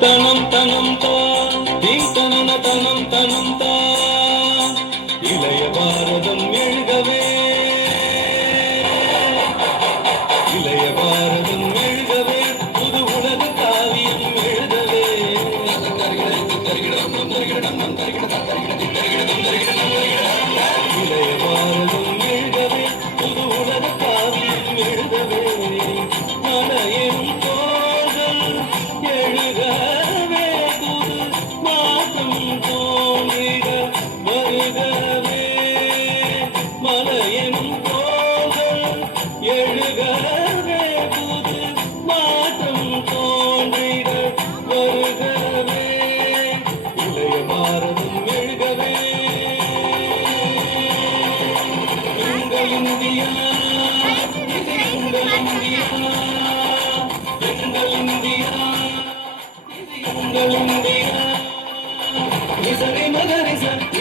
தனம் தனம் தா. தனன தனம் தனம் தா. இளைய பாரதம் எழுகவே. இளைய பாரதம் எழுகவே. புது உலக காவியம் எழுதவே இளைய பாரதம் எழுகவே புது மாற்றம் தோன்றிட வருகவே. இளைய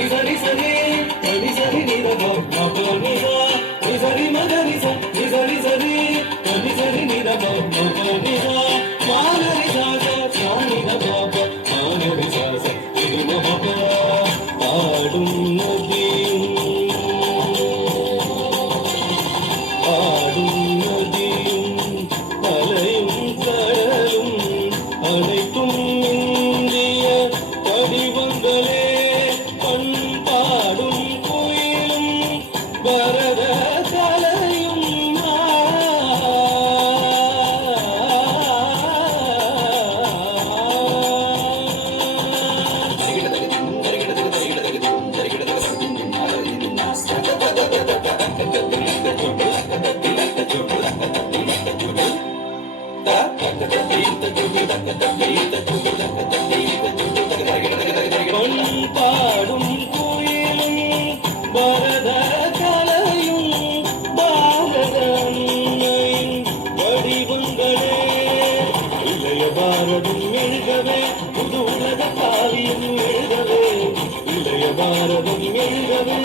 பண்பாடும் கோயிலும் பரத கலையும் பாரத அன்னையின் வடிவங்களே. இளைய பாரதம் எழுகவே புது உலக காவியம் எழுதவே இளைய பாரதம் எழுதவே